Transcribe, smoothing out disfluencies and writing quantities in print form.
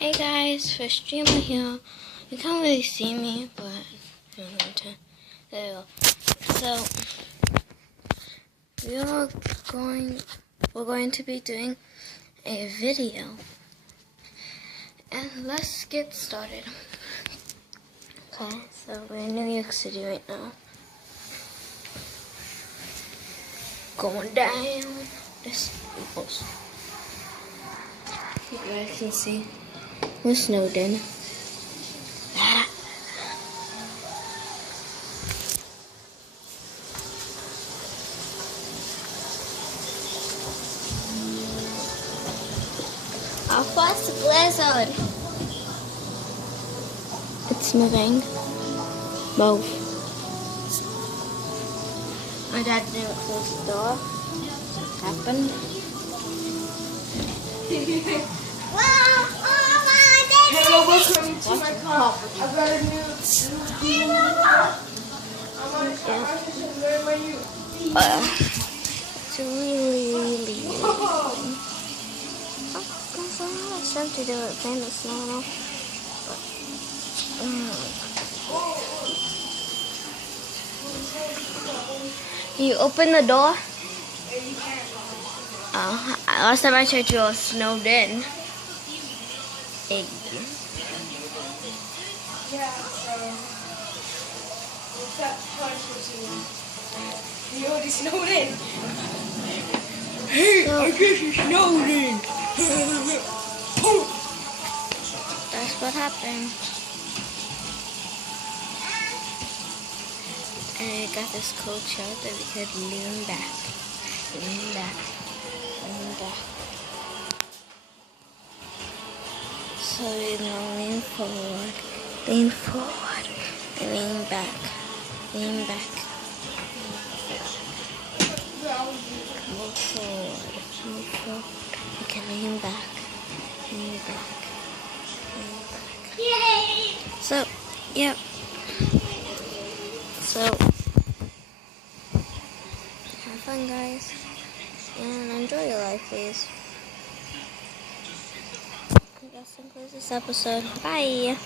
Hey guys, Fish Dreamer here. You can't really see me, but I'm going to. There you go. So we're going to be doing a video, and let's get started. Okay, so we're in New York City right now. Going down the staples. You guys can see we're snowed in. Our first blizzard. It's moving. Both. My dad didn't close the door. What happened? Hello, welcome to my car. I got a new where are you? It's really it's time to do it famous now. You open the door? Last time I checked, you were snowed in. Egg. Yeah, what's that price? You already snowed in. Hey, I guess you snowed in. That's what happened. And I got this cold chair that we could lean back. Lean back. Lean back. So we're gonna lean forward, and lean back, lean back. Move forward. We can lean back, lean back, lean back. Yay! So, yep. So, have fun, guys, and enjoy your life, please. I guess that concludes this episode. Bye.